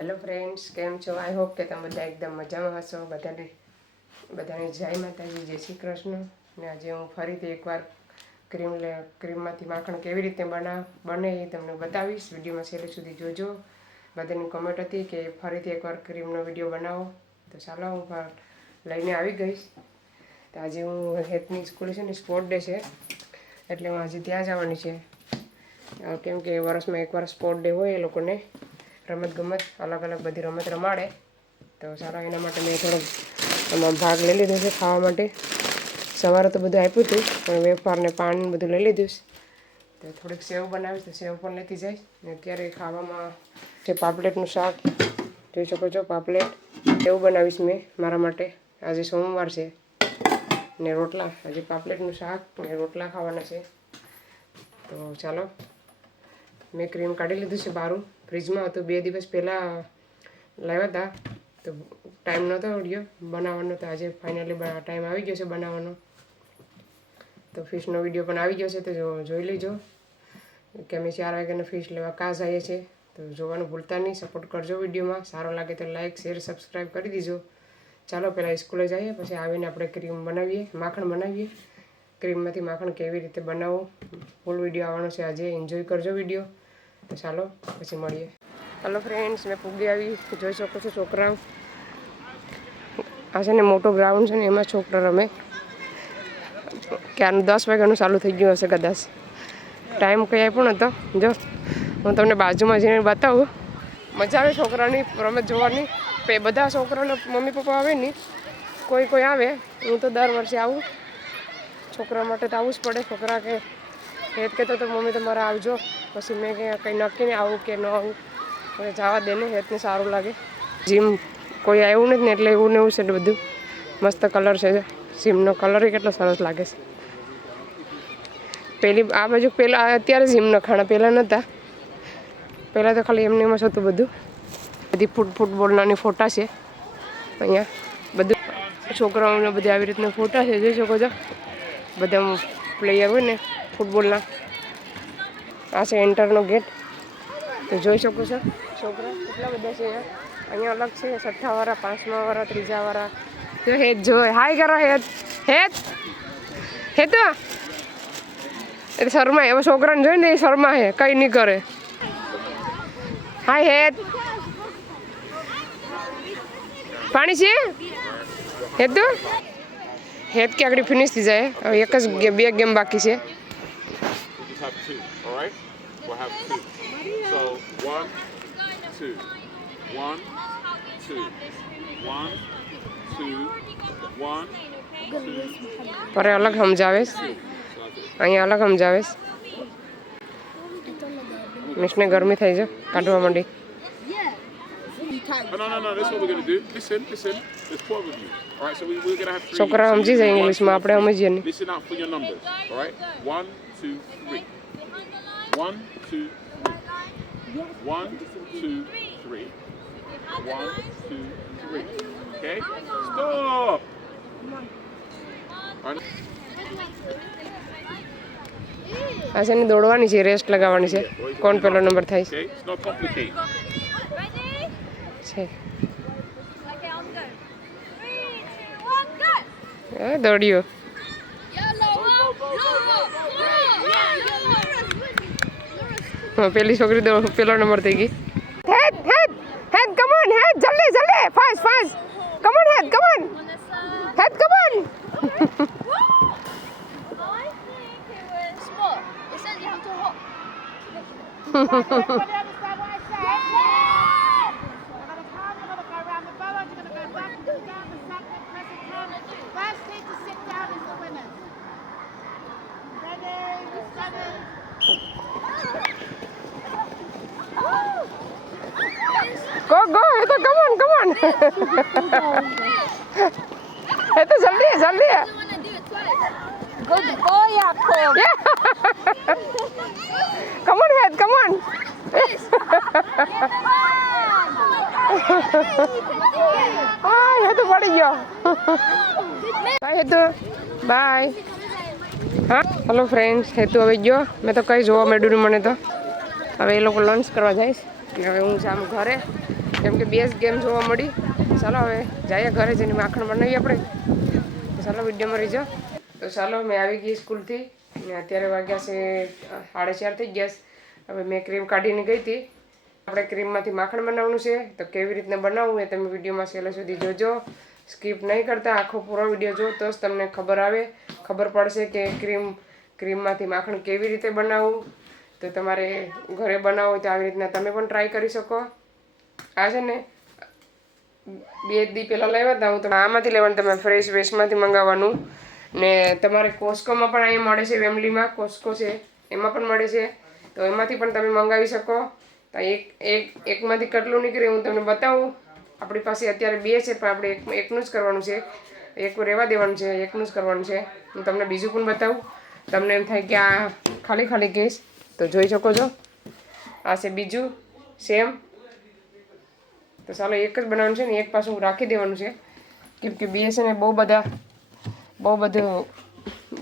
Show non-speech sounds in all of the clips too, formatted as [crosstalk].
Hello friends કેમ છો? I hope કે તમે બધા એકદમ મજામાં હશો. બધાને બધાને જય માતાજી, જય શ્રી કૃષ્ણ. ને આજે હું ફરીથી એકવાર ક્રીમ લે, ક્રીમમાંથી માખણ કેવી રીતે બના, બને એ તમને બતાવીશ. વિડીયોમાં છેલ્લે સુધી જોજો. બધાની કોમેન્ટ હતી કે ફરીથી એકવાર ક્રીમનો વીડિયો બનાવો. તો ચાલો, હું લઈને આવી ગઈશ. તો આજે હું હેતની સ્કૂલ છે ને, સ્પોર્ટ ડે છે. એટલે હું આજે ત્યાં જવાની છે. કેમ કે વર્ષમાં એકવાર સ્પોર્ટ ડે હોય એ લોકોને. રમત ગમત અલગ અલગ બધી રમત રમાડે. તો સારા, એના માટે મેં થોડોક એમાં ભાગ લઈ લીધો છે ખાવા માટે. સવારે તો બધું આપ્યું હતું, પણ વેપારને પાન બધું લઈ લીધું તો થોડીક સેવ બનાવીશ, તો સેવ પણ લેતી જઈશ. ને અત્યારે ખાવામાં છે પાપલેટનું શાક, જોઈ શકો છો, પાપલેટ. એવું બનાવીશ મેં મારા માટે. આજે સોમવાર છે. ને રોટલા, આજે પાપલેટનું શાક ને રોટલા ખાવાના છે. તો ચાલો, મેં ક્રીમ કાઢી લીધું છે બારું ફ્રીજમાં હતું, બે દિવસ પહેલાં લાવ્યા હતા. તો ટાઈમ નહોતો રહ્યો બનાવવાનો તો આજે ફાઇનલી ટાઈમ આવી ગયો છે બનાવવાનો. તો ફિશનો વીડિયો પણ આવી ગયો છે, તો જોઈ લેજો. કે અમે ચાર વાગ્યાનો ફિશ લેવા કાં જઈએ છીએ તો જોવાનું ભૂલતા નહીં. સપોર્ટ કરજો વિડીયોમાં સારો લાગે તો લાઇક શેર સબસ્ક્રાઈબ કરી દીજો. ચાલો પહેલાં સ્કૂલે જઈએ, પછી આવીને આપણે ક્રીમ બનાવીએ, માખણ બનાવીએ. ક્રીમમાંથી માખણ કેવી રીતે બનાવવું? ફૂલ વીડિયો આવવાનો છે આજે. એન્જોય કરજો વીડિયો ચાલો, પછી મળીએ. ચાલો ફ્રેન્ડ્સ મેં પૂગી આવી, જોઈ શકો છો છોકરાઓ. આ છે ને મોટો ગ્રાઉન્ડ છે ને, એમાં છોકરા રમે. ક્યારનું દસ વાગ્યાનું ચાલુ થઈ ગયું હશે કદાચ. ટાઈમ કંઈ પણ હતો જો, હું તમને બાજુમાં જઈને બતાવું. મજા આવે છોકરાની રમત જોવાની. બધા છોકરાના મમ્મી પપ્પા આવે નહીં કોઈ કોઈ આવે. હું તો દર વર્ષે આવું. છોકરા માટે તો આવવું જ પડે. છોકરા કે હેત કહેતો તો મમ્મી તમારે આવજો. પછી મેં કંઈ નક્કી નહીં આવું કે ન આવું. હવે જવા દે ને, હેતને સારું લાગે. જીમ કોઈ આવ્યું નથી ને એટલે એવું ને એવું છે બધું. મસ્ત કલર છે. જીમનો કલર કેટલો સરસ લાગે છે. પેલી આ બાજુ પહેલાં અત્યારે જીમના ખાણા પહેલાં નહોતા. પહેલાં તો ખાલી એમને એમ જ હતું બધું. બધી ફૂટ ફૂટબોલનાની ફોટા છે. અહીંયા બધું. છોકરાઓને બધા આવી રીતના ફોટા છે. જોઈ શકો છો. બધા પ્લેયર હોય ને. ફૂટબોલના આ છે એન્ટરનો ગેટ તો જોઈ શકો છો, છોકરા કેટલા બધા છે અહીંયા અલગ છે છઠ્ઠાવાળા પાંચમા વાળા ત્રીજા વાળા જો હેત. જો હાય કરો હેત. હેત. હેત. એ શર્મા, એવા છોકરાને જોઈને એ શર્મા હે, કંઈ નહીં કરે. હાય હેત. પાણી છે? હેત. હેત કે આગળ ફિનિશ થઈ જાય. હવે એક જ બે ગેમ બાકી છે. We'll have two. So one, two, one, two, one, two, one, two. પર અલગ સમજાવે છે. અહીંયા અલગ સમજાવે છે. મિસને ગરમી થઈ છે કાઢવા માંડી Oh, no, no, no, that's what we're going to do. Listen, listen. There's 12 of you. All right, so we, we're going to have three. છોકરા So સમજી જાય ઇંગ્લિશમાં આપણે સમજીએ નહીં Listen out for your numbers. All right? One, two, three. One, two, three. One, two, three. One, two, three. Okay? Stop! All right. આ છે ને દોડવાની છે રેસ્ટ લગાવવાની છે કોણ પેલો નંબર થાય Okay? It's not complicated. છે Okay, I'm go. Three, two, one, go! એ દોડ્યો પેલી છોકરી દો પેલો નંબર થઈ ગઈ હેડ હેડ હેડ કમ ઓન હેડ જલ્દી જલ્દી fast fast come on head come on head come on I think it was small. It says you have to hop. [laughs] Go go એ તો કમ ઓન કમ ઓન એ તો જલ્દી જલ્દી I want to do it twice. Good boy, Apple. Come on head come on હા એ તો પડી ગયો by હેતુ બાય હા હલો ફ્રેન્ડ્સ હેતુ હવે ગયો મેં તો કઈ જોવા મળ્યું નહીં મને તો હવે એ લોકો લંચ કરવા જઈશ અને હવે હું જામ ઘરે કેમ કે બેસ્ટ ગેમ જોવા મળી. ચાલો હવે જઈએ ઘરે જઈને માખણ બનાવીએ આપણે. ચાલો વિડીયોમાં રહી જાઓ. તો ચાલો, મેં આવી ગઈ સ્કૂલથી. અત્યારે વાગ્યા છે સાડા ચાર થઈ ગયા હવે મેં ક્રીમ કાઢીને ગઈ હતી. આપણે ક્રીમમાંથી માખણ બનાવવાનું છે. તો કેવી રીતના બનાવવું એ તમે વિડીયોમાં છેલ્લે સુધી જોજો. સ્કીપ નહીં કરતા, આખો પૂરો વીડિયો જો તો જ તમને ખબર આવે. ખબર પડશે કે ક્રીમ, ક્રીમમાંથી માખણ કેવી રીતે બનાવવું. તો તમારે ઘરે બનાવવું હોય તો આવી રીતના તમે પણ ટ્રાય કરી શકો. આ છે ને, બે દી પહેલાં લાવ્યા હતા હું તો આમાંથી લેવાનું તમે ફ્રેશ વેશમાંથી મંગાવવાનું. ને તમારે કોસ્કોમાં પણ અહીંયા મળે છે વેમલીમાં, કોસ્કો છે, એમાં પણ મળે છે. તો એમાંથી પણ તમે મંગાવી શકો. તો એક એક, એકમાંથી કેટલું નીકળે હું તમને બતાવું. આપણી પાસે અત્યારે બે છે, પણ આપણે એક, એકનું જ કરવાનું છે. એક રહેવા દેવાનું છે, એકનું જ કરવાનું છે. હું તમને બીજું પણ બતાવું. તમને એમ થાય કે આ ખાલી ખાલી કેસ તો જોઈ શકો છો. આ છે બીજું સેમ તો ચાલો એક જ બનાવવાનું છે ને, એક પાછું રાખી દેવાનું છે. કેમ કે બે બહુ બધા, બહુ બધું,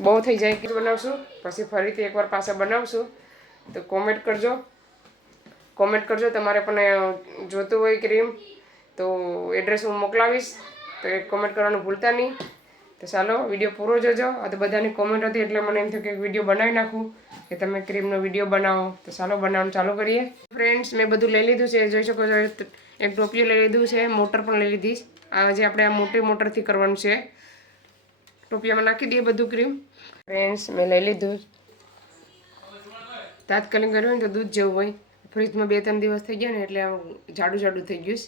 બહુ થઈ જાય કે બનાવશું. પછી ફરીથી એકવાર પાછા બનાવશું. તો કોમેન્ટ કરજો. કોમેન્ટ કરજો તમારે પણ જોતું હોય ક્રીમ. તો એડ્રેસ હું મોકલાવીશ. તો એ કોમેન્ટ કરવાનું ભૂલતા નહીં. તો ચાલો વીડિયો પૂરો જોજો. આ તો બધાની કોમેન્ટ હતી, એટલે મને એમ થયું કે વીડિયો બનાવી નાખું, કે તમે ક્રીમનો વીડિયો બનાવો. તો ચાલો બનાવવાનું ચાલુ કરીએ. ફ્રેન્ડ્સ મેં બધું લઈ લીધું છે. જોઈ શકો છો એક ટોપિયું લઈ લીધું છે, મોટર પણ લઈ લીધી. આજે આપણે આ મોટી મોટરથી કરવાનું છે. ટોપિયામાં નાખી દઈએ બધું ક્રીમ. ફ્રેન્ડ્સ, મેં લઈ લીધું. તાત્કાલિક કર્યું ને તો દૂધ જેવું હોય. ફ્રીજમાં બે ત્રણ દિવસ થઈ ગયા ને એટલે જાડું જાડું થઈ ગયું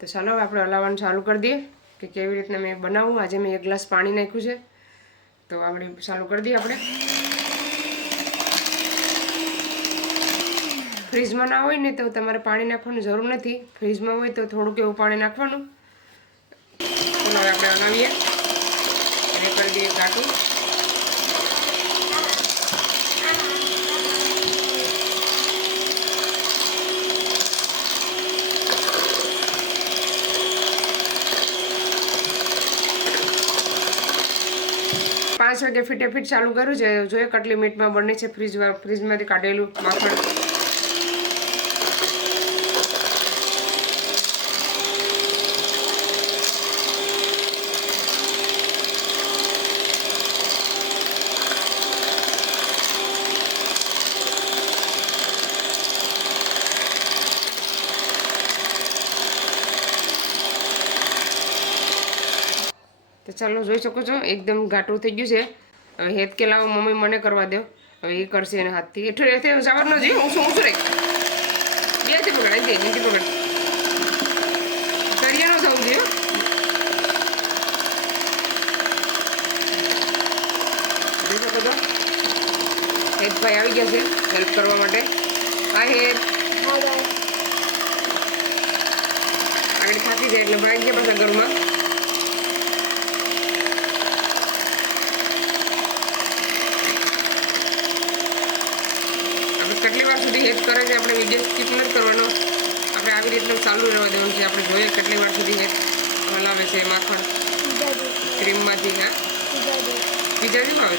તો ચાલો આપણે હલાવવાનું ચાલુ કરી દઈએ કે કેવી રીતના મેં બનાવું. આજે મેં એક ગ્લાસ પાણી નાખ્યું છે. તો આપણે ચાલુ કરી દઈએ આપણે. ફ્રીજમાં ના હોય ને તો તમારે પાણી નાખવાની જરૂર નથી. ફ્રીજમાં હોય તો થોડુંક એવું પાણી નાખવાનું. આપણે બનાવીએ. એને કરી દઈએ કાટું પાંચ વાગે ફિટે ફિટ ચાલુ કર્યું છે જોઈએ કેટલી મિનિટમાં બને છે ફ્રીજ ફ્રીજમાંથી કાઢેલું માખણ. તો ચાલો જોઈ શકો છો એકદમ ઘાટું થઈ ગયું છે. હવે હેત કે લાવો મમ્મી મને કરવા દો. હવે એ કરશે એના હાથથી. એઠું રહેશે સવાર ન જઈ ઊંચું ઊંચું રહી. બે રહી પકડાય પકડ આવી નીચે પકડ. કરિયાનો થવું જોઈએ. જોઈ શકો છો. હેતભાઈ આવી ગયા છે હેલ્પ કરવા માટે. હા હેત. આગળ થાકી જાય એટલે ભાઈ ગયા પાછા ઘરમાં આપણે કેટલી વાર સુધી હેલ્પ કરે છે આપણે વીડિયો સ્કીપ નથી કરવાનો આપણે આવી રીતનું ચાલુ રહેવા દેવાનું છે આપણે જોઈએ કેટલી વાર સુધી હેલ્પ હલાવે છે માખણ ક્રીમમાંથી હા પીઝા જેવું આવે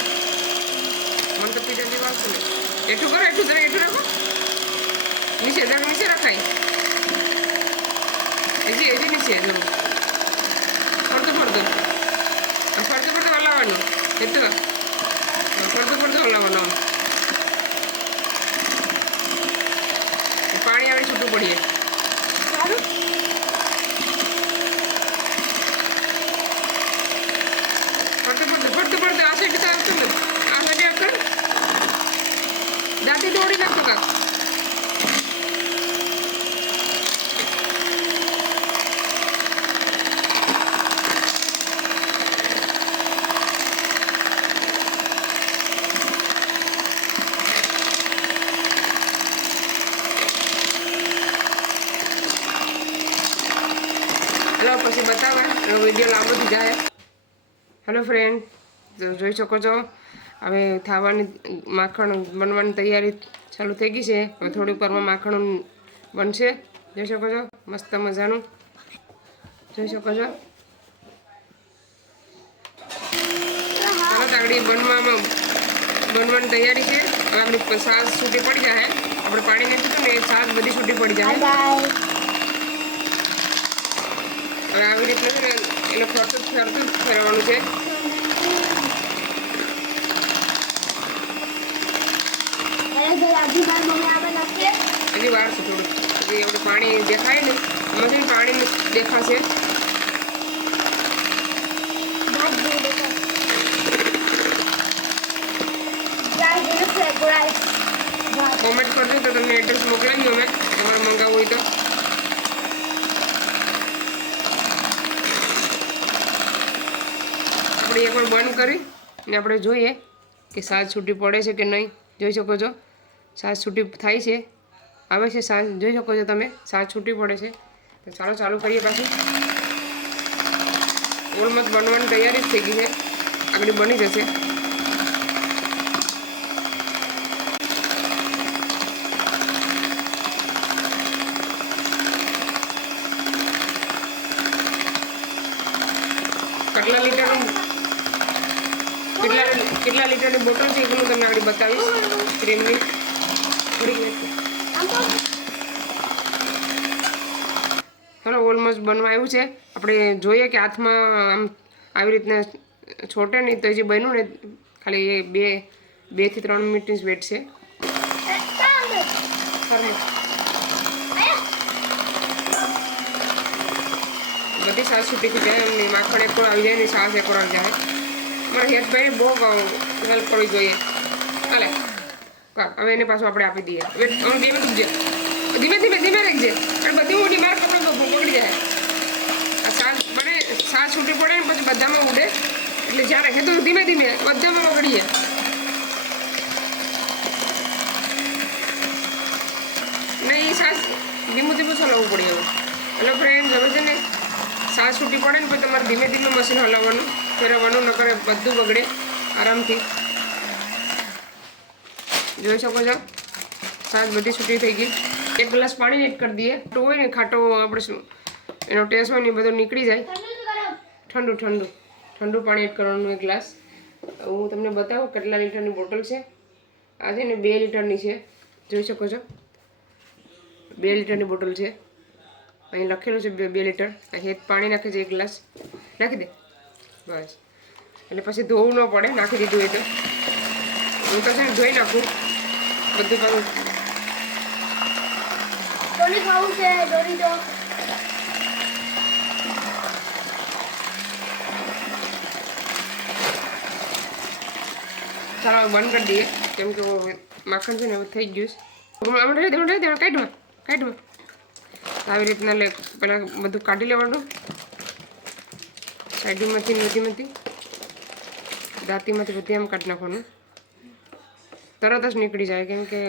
મને તો પીઝા જેવું આવશે ને એટલું કરો એટલું જરા એટલું રાખો નીચે જરા નીચે રખાય હજી હજી નીચે જો ફરતું ફરતું આ ફરતું ફરતું હલાવવાનું એ તો ફરતું ફરતું હલાવવાનું આમ. પાણી આવે છૂટું પડીએ ફરતું ફરતું ફરતું ફરતું આ સાઈડ આવતું ને આ સાઈડ આવતું દાંતી દોડી નાખો કાક હલો પછી બતાવે. વીડિયો લાંબો થઈ જાય. હેલો ફ્રેન્ડ જોઈ શકો છો. હવે થાવાની, માખણ બનવાની તૈયારી ચાલુ થઈ ગઈ છે. હવે થોડી વારમાં માખણ બનશે. જોઈ શકો છો? મસ્ત મજાનું. જોઈ શકો છો? તાગડી બનવામાં, બનવાની તૈયારી છે. હવે આપણી સાસ છૂટી પડી જાય. આપણે પાણી નથી ને સાસ બધી છૂટી પડી જાય. હવે આવી રીતના છે ને એને ફરતું ફરતું જ ફેરવવાનું છે. હજી વાર છે થોડું. હજી આપણે પાણી દેખાય ને એમાંથી પાણી દેખાશે. કોમેન્ટ કરજો તો તમને એડ્રેસ મોકલાવી અમે તમારે મંગાવવું હોય તો આપણે એકવાર બંધ કરી ને આપણે જોઈએ કે સાજ છૂટી પડે છે કે નહીં. જોઈ શકો છો. સાંજ છૂટી થાય છે. આવે છે સાંજ. જોઈ શકો છો તમે. સાંજ છૂટી પડે છે. તો ચાલો, ચાલુ કરીએ પાછું. ઓલમોસ્ટ બનવાની તૈયારી જ થઈ ગઈ છે. આગળ બની જશે કેટલા લીટરનું કેટલા કેટલા લીટરની બોટલ છે એ બતાવીશ ક્રીમની તો ચાલો ઓલમોસ્ટ બનવા આવ્યું છે. આપણે જોઈએ કે હાથમાં આમ આવી રીતના છોટે નહીં તો જે બન્યું ને, ખાલી એ બે બેથી ત્રણ મિનિટની જ વેટ છે. બધી સાસ છૂટી જાય, એમની માખણ એક આવી જાય ને સાસ એક આવી જાય. મારા હેતભાઈ બહુ હેલ્પ કરવી જોઈએ. હાલે કા હવે એને પાછું આપણે આપી દઈએ. હવે આમ ધીમે રાખજે ધીમે ધીમે ધીમે રાખજે અને બધી ઊંડી માર કપડો પકડી જાય. આ સાસ બને સાસ છૂટી પડે ને પછી બધામાં ઉડે. એટલે જ્યારે હે તો ધીમે ધીમે, બધામાં પકડી જાય નહીં, એ સાસ ધીમું ધીમું ચલાવવું પડે હવે. એટલે ફ્રેન્ડ હવે છે ને? સાસ છૂટી પડે ને પછી તમારે ધીમે ધીમે મશીન હલાવવાનું, ફેરવવાનું ન કરે બધું બગડે આરામથી. જોઈ શકો છો. સાસ બધી છૂટી થઈ ગઈ. એક ગ્લાસ પાણી એડ કરી દઈએ. તો હોય ને, ખાટો આપણે શું, એનો ટેસ્ટ હોય ને બધો નીકળી જાય. ઠંડુ ઠંડુ. ઠંડુ પાણી એડ કરવાનું એક ગ્લાસ. હું તમને બતાવું કેટલા લીટરની બોટલ છે. આ છે ને બે લીટરની છે. જોઈ શકો છો. બે લીટરની બોટલ છે. અહીં લખેલું છે બે લીટર. અહીં પાણી નાખે છે એક ગ્લાસ. નાખી દે. બસ. એટલે પછી ધોવું ન પડે. નાખી દીધું હોય તો. હું તો છે ધોઈ નાખું. બધું ડોરી ખાવું છે ડોરી તો ચાલો બંધ કરી દઈએ. કેમ કે માખણ છે ને હવે થઈ ગયું છે. દે કાઢવા કાઢવા આવી રીતના લે પહેલાં બધું કાઢી લેવાનું. સાઈડમાંથી નદીમાંથી દાંતીમાંથી બધી આમ કાઢી નાખવાનું. તરત જ નીકળી જાય કેમ કે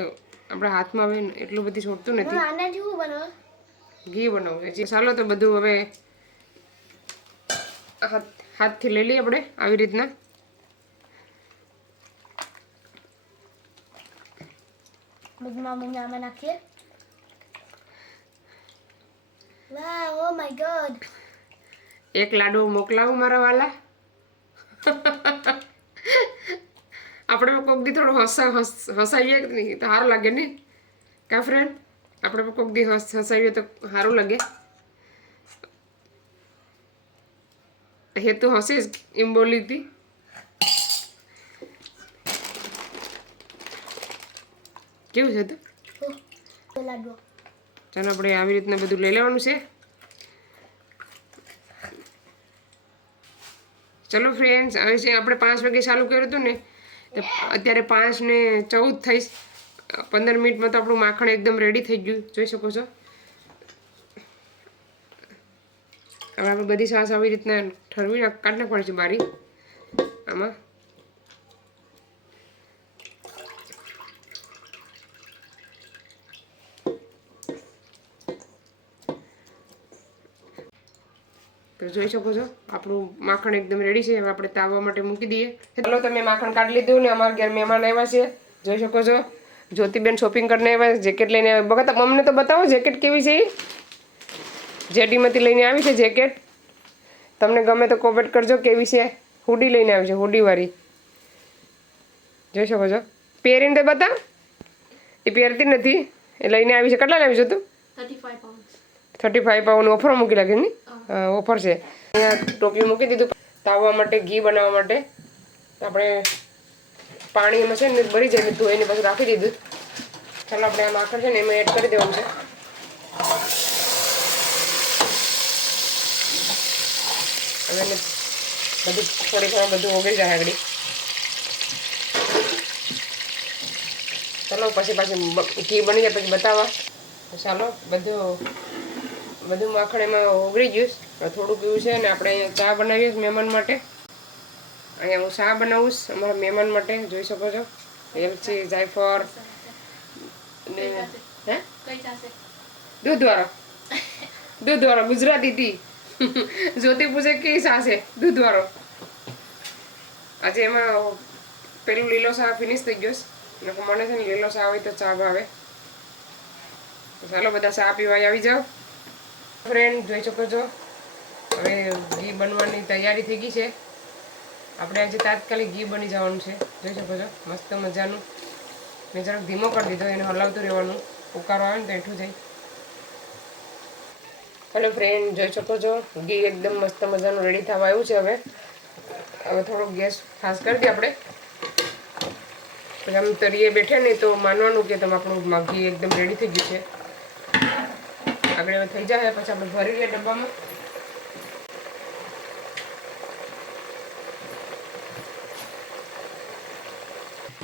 આપણે હાથમાં હવે એટલું બધું છોડતું નથી. આને જેવું બનાવ ઘી બનાવવું છે. ચાલો તો બધું હવે હાથ હાથથી લઈ લઈએ આપણે આવી રીતના. બધું મારા નાખીએ. વાહ ઓ માય ગોડ એક લાડુ મોકલાવું મારા વાલા? [laughs] આપણે કોક દી થોડું હસા હસ હસાવીએ કે નહીં, તો સારું લાગે ને? કા ફ્રેન્ડ આપણે કોક દી હસ હસાવીએ તો સારું લાગે. હેતુ હશે જ એમ બોલી હતી. કેવું છે તો? ચાલો આપણે આવી રીતના બધું લઈ લેવાનું છે. ચલો ફ્રેન્ડ્સ હવે છે, આપણે પાંચ વાગે ચાલુ કર્યું હતું ને અત્યારે પાંચ ને ચૌદ થઈશ. પંદર મિનિટમાં તો આપણું માખણ એકદમ રેડી થઈ ગયું. જોઈ શકો છો. હવે આપણે બધી સાસ આવી રીતના ઠરવી કાઢી નાખવાની છે બારી. આમાં. તો જોઈ શકો છો. આપણું માખણ એકદમ રેડી છે. હવે આપણે તાવવા માટે મૂકી દઈએ. ચાલો તમે માખણ કાઢી લીધું ને અમારા ઘેર મહેમાન આવ્યા છે. જોઈ શકો છો. જ્યોતિબેન શોપિંગ કરીને આવ્યા જેકેટ લઈને આવ્યા. બગત અમને તો બતાવો જેકેટ કેવી છે એ જેડીમાંથી લઈને આવી છે જેકેટ. તમને ગમે તો કોમેન્ટ કરજો કેવી છે. હુડી લઈને આવી છે હુડીવાળી. જોઈ શકો છો. પહેરીને તો બતાવ. એ પહેરતી નથી. એ લઈને આવી છે. કેટલા લાવી છે તું? Thirty five pound thirty five pound offer મૂકી લાગે ને? હા ઓફર છે. અહીંયા ટોપી મૂકી દીધું. તાવવા માટે, ઘી બનાવવા માટે. આપણે પાણી એમાં છે ને, ભરી જાય ને ધોઈને પાછું રાખી દીધું. ચાલો, આપણે આ માખણ છે ને, એમાં એડ કરી દેવાનું છે. હવે એને બધું થોડી ઘણા બધું ઓગળી જાય આગળ. ચાલો, પછી પાછી ઘી બની જાય, પછી બતાવવા. ચાલો, બધું બધું માખણ એમાં ઓગળી ગયું થોડુંક એવું છે ને આપણે અહીંયા ચા બનાવીએ મહેમાન માટે. અહીંયા હું ચા બનાવું અમારા મહેમાન માટે જોઈ શકો છો. એલચી, જાયફળ ને હે? દૂધવાળો. દૂધવાળો, ગુજરાતી ટી. જ્યોતિ પૂછે કે સાસે દૂધવાળો. આજે એમાં પેલું લીલો ચા ફિનિશ થઈ ગયો છે. મને છે ને લીલો ચા હોય તો ચા ભાવે. ચાલો બધા ચા પીવા આવી જાઓ. ફ્રેન્ડ જોઈ શકો છો. હવે ઘી બનવાની તૈયારી થઈ ગઈ છે. આપણે આજે તાત્કાલિક ઘી બની જવાનું છે. જોઈ શકો છો. મસ્ત મજાનું. મેં જરાક ધીમો કરી દીધો, એને હલાવતું રહેવાનું. ઉકારો આવે ને તો એઠું જાય હેલો ફ્રેન્ડ જોઈ શકો છો. ઘી એકદમ મસ્ત મજાનું રેડી થવા આવ્યું છે હવે. હવે થોડો ગેસ ખાસ કરી દઈએ આપણે. પછી આમ તરીએ બેઠે ને તો માનવાનું કે તમે આપણું ઘી એકદમ રેડી થઈ ગયું છે. આગળ થઈ જાય, પછી આપણે ભરી લઈએ ડબ્બામાં.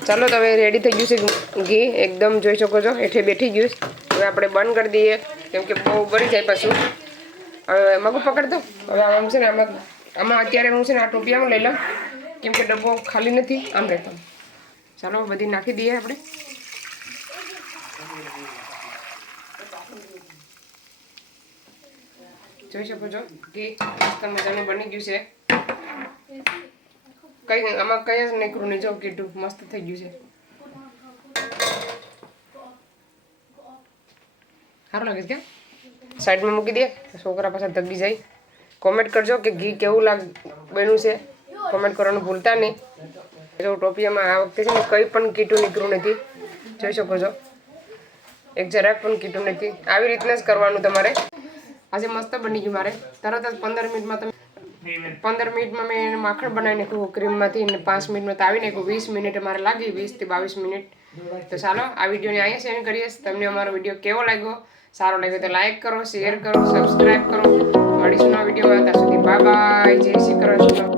ચાલો તો હવે રેડી થઈ ગયું છે ઘી, એકદમ જોઈ શકો છો, હેઠે બેઠી ગયું હવે આપણે બંધ કરી દઈએ, કેમ કે બહુ બળી જાય પાછું. હવે મગું પકડતો હવે આમ છે ને આમાં આમાં અત્યારે હું છે ને આ ટોપિયામાં લઈ લઉં, કેમ કે ડબ્બો ખાલી નથી, આમ રહેતો. ચાલો બધી નાખી દઈએ આપણે. જોઈ શકો છો ઘી મસ્ત મજાનું બની ગયું છે. કઈ આમાં કઈ જ નીકળું નહીં જો કીધું મસ્ત થઈ ગયું છે. સારું લાગે છે સાઈડમાં મૂકી દે, છોકરા પાછા દગી જાય. કોમેન્ટ કરજો કે ઘી કેવું લાગ, બન્યું છે. કોમેન્ટ કરવાનું ભૂલતા નહીં. જો ટોપિયામાં આ વખતે છે ને કંઈ પણ કીટું નીકળ્યું નથી. જોઈ શકો છો. એક જરાક પણ કીટું નથી. આવી રીતના જ કરવાનું તમારે. આજે મસ્ત બની ગયું મારે. તરત જ પંદર મિનિટમાં તમે પંદર મિનિટમાં મેં માખણ બનાવી નાખ્યું ક્રીમમાંથી અને પાંચ મિનિટમાં તો આવી નાખ્યું. વીસ મિનિટ મારે લાગી વીસથી બાવીસ મિનિટ. તો ચાલો, આ વિડીયોને અહીંયા સેન્ડ કરીએ. તમને અમારો વીડિયો કેવો લાગ્યો? સારો લાગ્યો તો લાઈક કરો શેર કરો સબસ્ક્રાઈબ કરો. મળીશું આ વિડીયોમાં. ત્યાં સુધી બાય જય શ્રી કૃષ્ણ.